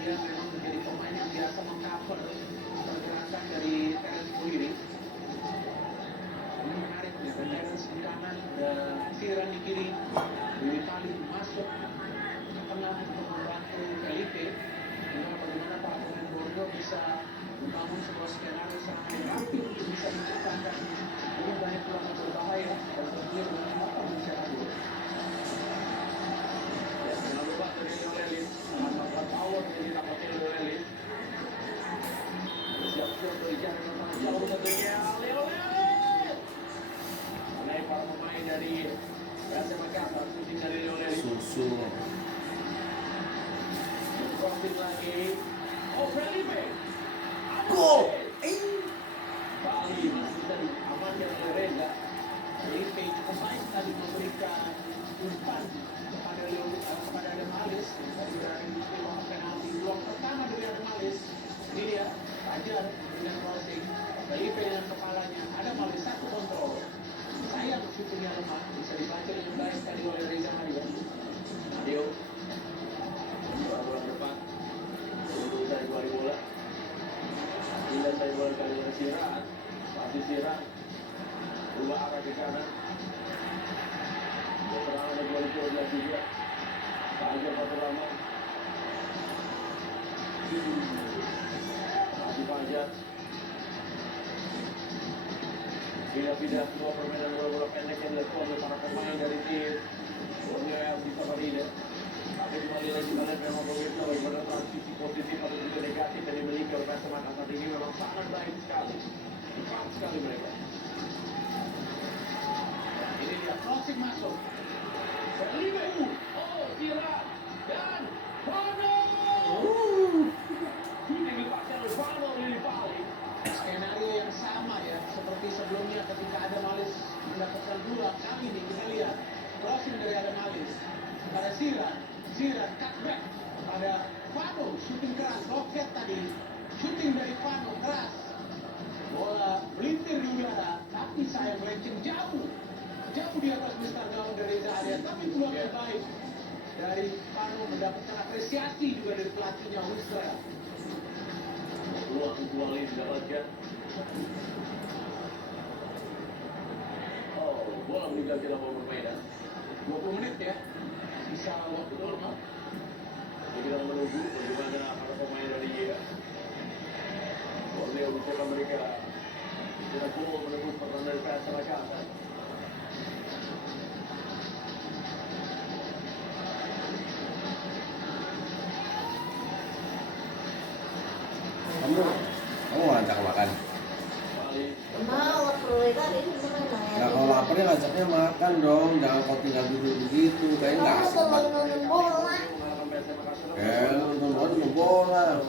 dia memang menjadi pemain yang biasa mengcover pergerakan dari Terence Boyeri. Ini menarik nih, Terence di kanan dan Sheeran di kiri. Willy Pali masuk ke tengah untuk membantu Felipe. Bagaimana para pemain Bordeaux bisa membangun sebuah skenario serangan yang rapi untuk bisa menciptakan lebih banyak peluang berbahaya dan tentunya dengan mata mencetak. Jangan lupa dari Leolelin, sangat power dari tampaknya Leolelin. Siap-siap dari jarak yang sangat jauh tentunya Leolelin. Mulai para pemain dari Rasa Makassar, shooting dari Leolelin. Susu. Crossing lagi. Oh, Felipe. Gol. Bali masih dari amannya oleh Reza. Felipe cukup baik tadi memberikan umpan kepada Adam Halis. Tadi berada di bawah penalti peluang pertama dari Adam Halis. Ini dia Fajar dengan crossing. Felipe dengan kepalanya. Adam Halis satu kontrol. Sayang shootingnya lemah. Bisa dibaca dengan baik tadi oleh Reza Mario. Mario. Bola depan. Untuk dari bola. Bila saya bola kali oleh Sheeran. Pasti Sheeran. Dua arah ke kanan. Serangan dari bola bola juga. Fajar satu lama. Masih Fajar. Pindah-pindah semua permainan bola-bola pendek yang dilakukan oleh para pemain dari tim Borneo FC Samarinda. Tapi kembali lagi kita lihat memang pemirsa bagaimana transisi positif atau juga negatif yang dimiliki oleh Rasa Makassar ini memang sangat baik sekali. Cepat sekali mereka. Ini dia crossing masuk. Felipe. Oh, Sheeran dan Vano. Shooting dipasang oleh Vano Willy Pali. Skenario yang sama ya seperti sebelumnya ketika Adam Halis mendapatkan dua. Kali ini kita lihat crossing dari Adam Halis pada Sheeran cutback pada Vano, shooting keras, roket tadi, shooting dari Vano keras, bola melintir di udara, tapi saya melenceng jauh di atas mistar gawang dari Reza Arya, tapi peluang yang baik dari Vano mendapatkan apresiasi juga dari pelatihnya Wisra. Peluang kembali didapatkan. Oh, bola meninggalkan lapangan permainan. 20 menit ya. Bisa waktu normal. Jadi kita menunggu bagaimana para pemain dari Borneo mencoba mereka tidak gol menembus pertahanan dari Rasa Makassar. Kamu ngajak makan? Mau mereka ini mana? Nah kalau lapar ya ngajaknya makan dong, jangan kau tinggal duduk begitu, kayaknya nggak asik banget. Nonton bola. Nonton bola.